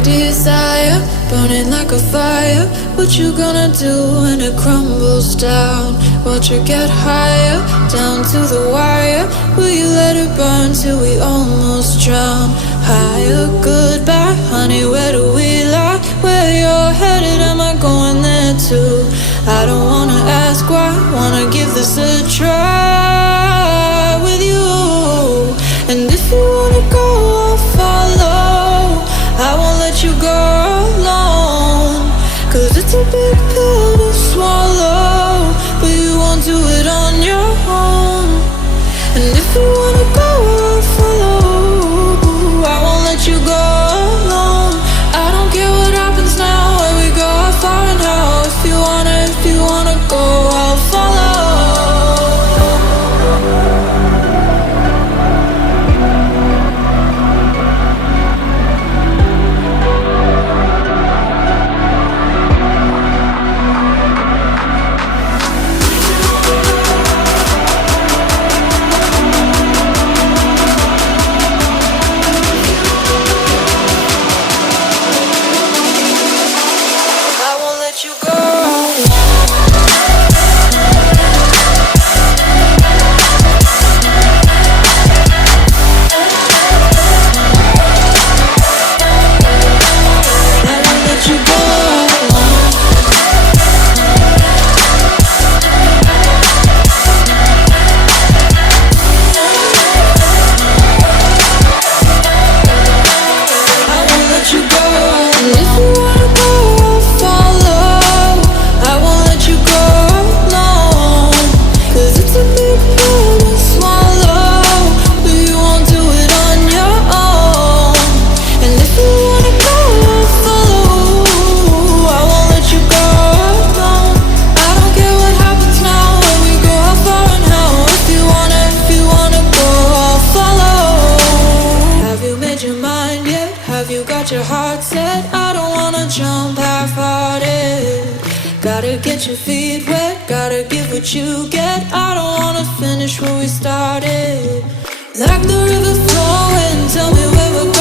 desire, burning like a fire. What you gonna do when it crumbles down? Watch it get higher, down to the wire. Will you let it burn till we almost drown? Higher, goodbye, honey, where do we lie? Where you're headed, am I going there too? I don't wanna ask why, wanna give this a try with you. And if you wanna go, I'll follow. I won't let you go alone, 'cause it's a big pill to swallow, but you won't do it on your own. And if you wanna go, I'll follow. I won't let you go alone. I don't care what happens now, where we go, how far and how. If you wanna go, I'll follow. Your heart set, I don't wanna jump half-hearted. Gotta get your feet wet, gotta give what you get. I don't wanna finish where we started. Like the river flowing, tell me where we're going.